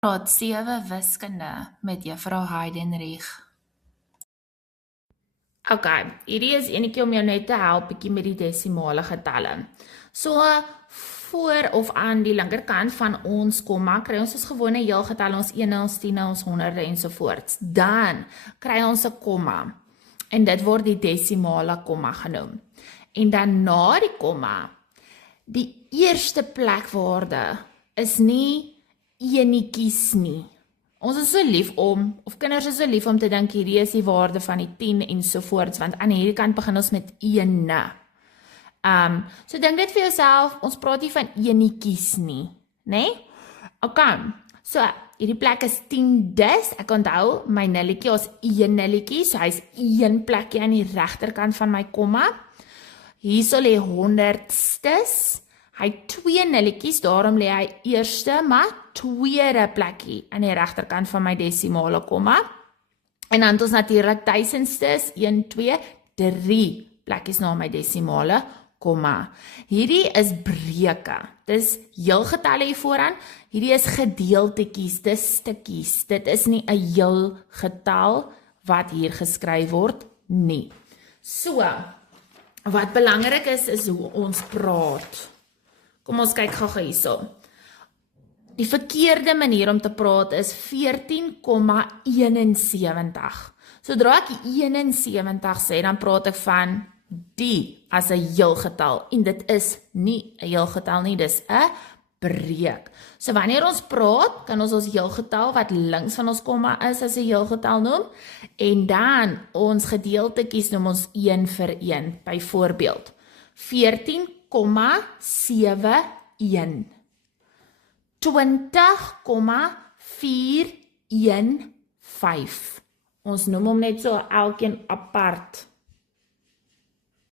Graad 7 wiskunde met juffrou Heidenreich. Ok, hierdie is enetjie om jou net te help bietjie met die desimale getalle. So, voor of aan die linkerkant van ons komma, kry ons gewone heelgetalle, ons 1, ons 10, ons 100 ensovoorts. Dan kry ons 'n komma, en dit word die desimale komma genoem. En dan na die komma, die eerste plekwaarde is nie enetjies nie. Ons is so lief om, of kinders is so lief om te dink hierdie is die waarde van die 10 ensovoorts, want aan hierdie kant begin ons met 1. So dink dit vir jouself, ons praat nie van enetjies nie, né? Ok, so hierdie plek is 10 dis, ek onthou, my nulletjie is 1 nulletjie, so hy is 1 plekkie aan die regterkant van my komma. Hier sal lê 100stes, hy 2 nulletjies, daarom lê hy eerste, maar tweede plekkie aan die regterkant van my desimale komma. En dan het ons natuurlik duisendstes, 1, 2, 3 plekkies na my desimale komma. Hierdie is breuke. Dis heelgetalle hier vooraan. Hierdie is gedeeltetjies, dis stukkies. Dit is nie 'n heel getal wat hier geskryf word nie. So, wat belangrik is hoe ons praat. Kom ons kyk gou hierso. Die verkeerde manier om te praat is 14,71. Sodra ek 71 sê, dan praat ek van die as 'n heelgetal. En dit is nie 'n heelgetal nie, dis 'n breek. So wanneer ons praat, kan ons heelgetal wat links van ons komma is as 'n heelgetal noem. En dan ons gedeeltetjies noem ons 1 vir 1. Byvoorbeeld, 14,71. 20,415. Ons noem hom net so elkeen apart.